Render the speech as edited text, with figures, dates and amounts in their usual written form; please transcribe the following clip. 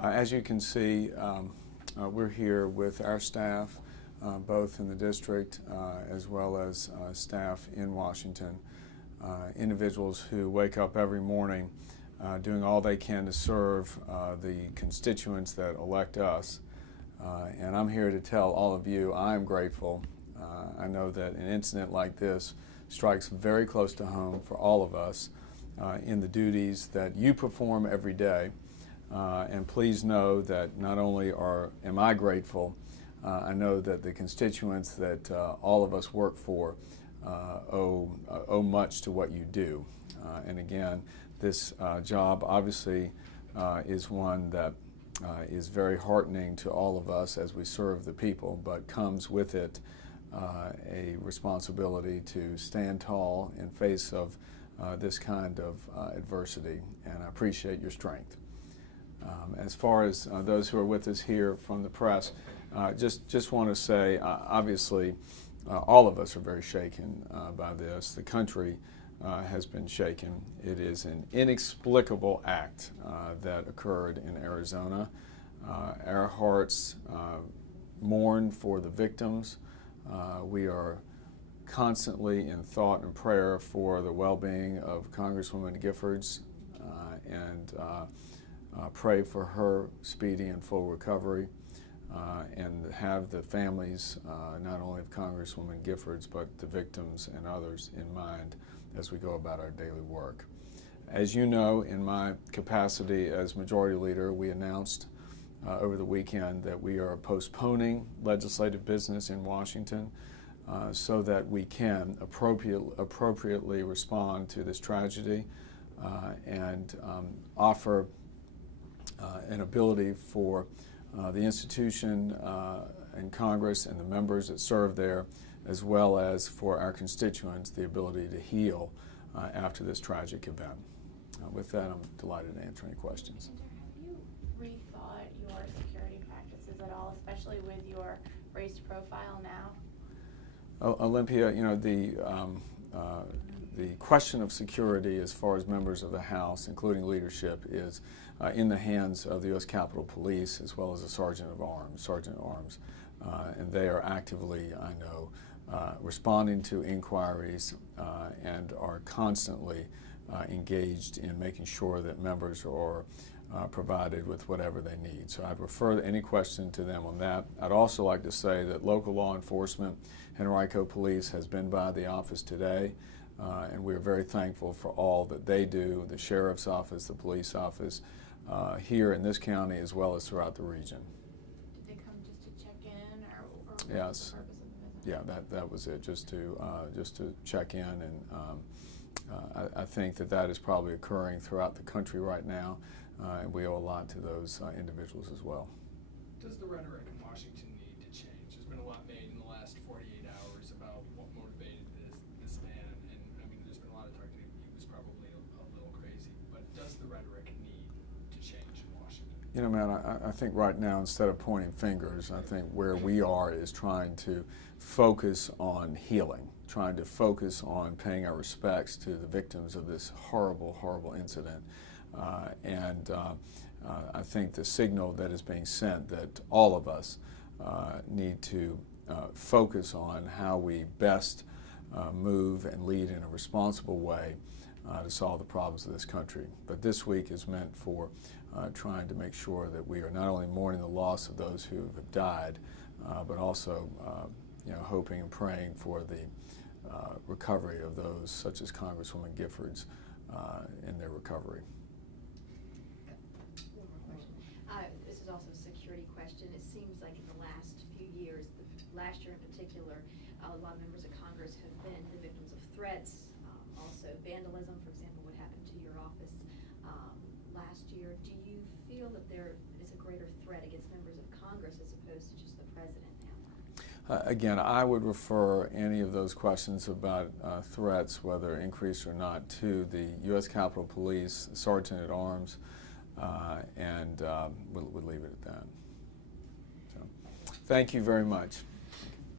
As you can see, we're here with our staff, both in the district as well as staff in Washington, individuals who wake up every morning doing all they can to serve the constituents that elect us. And I'm here to tell all of you I'm grateful. I know that an incident like this strikes very close to home for all of us in the duties that you perform every day. And please know that not only am I grateful, I know that the constituents that all of us work for owe much to what you do. And again, this job obviously is one that is very heartening to all of us as we serve the people, but comes with it a responsibility to stand tall in face of this kind of adversity, and I appreciate your strength. As far as those who are with us here from the press, just want to say, obviously, all of us are very shaken by this. The country has been shaken. It is an inexplicable act that occurred in Arizona. Our hearts mourn for the victims. We are constantly in thought and prayer for the well-being of Congresswoman Giffords and pray for her speedy and full recovery and have the families not only of Congresswoman Giffords but the victims and others in mind as we go about our daily work. As you know, in my capacity as Majority Leader, we announced over the weekend that we are postponing legislative business in Washington so that we can appropriately respond to this tragedy and offer an ability for the institution and Congress and the members that serve there, as well as for our constituents, the ability to heal after this tragic event. With that, I'm delighted to answer any questions. Have you rethought your security practices at all, especially with your raised profile now? Olympia, you know, the question of security as far as members of the House, including leadership, is in the hands of the U.S. Capitol Police as well as the Sergeant at Arms. And they are actively, I know, responding to inquiries and are constantly engaged in making sure that members are provided with whatever they need. So I'd refer any question to them on that. I'd also like to say that local law enforcement, Henrico Police, has been by the office today. And we are very thankful for all that they do, the Sheriff's Office, the Police Office, here in this county as well as throughout the region. Did they come just to check in, or what was the Yes. purpose of the visit? Yeah, that was it, just to check in, and I think that is probably occurring throughout the country right now, and we owe a lot to those individuals as well. Does the rhetoric in Washington need to change? There's been a lot made in the last 48 hours about what motivated this man, and I mean, there's been a lot of talk that he was probably a little crazy, but does the rhetoric need to change in Washington? You know, man, I think right now, instead of pointing fingers, I think where we are is trying to focus on healing, trying to focus on paying our respects to the victims of this horrible, horrible incident. I think the signal that is being sent that all of us need to focus on how we best move and lead in a responsible way to solve the problems of this country. But this week is meant for trying to make sure that we are not only mourning the loss of those who have died, but also hoping and praying for the recovery of those such as Congresswoman Giffords in their recovery. This is also a security question. It seems like in the last few years, last year in particular, a lot of members of Congress have been the victims of threats, also vandalism, for example, what happened to your office last year. Do you feel that there is a greater threat against members of Congress as opposed to just the president now? Again, I would refer any of those questions about threats, whether increased or not, to the U.S. Capitol Police, Sergeant at Arms, and we'll leave it at that. So, thank you very much.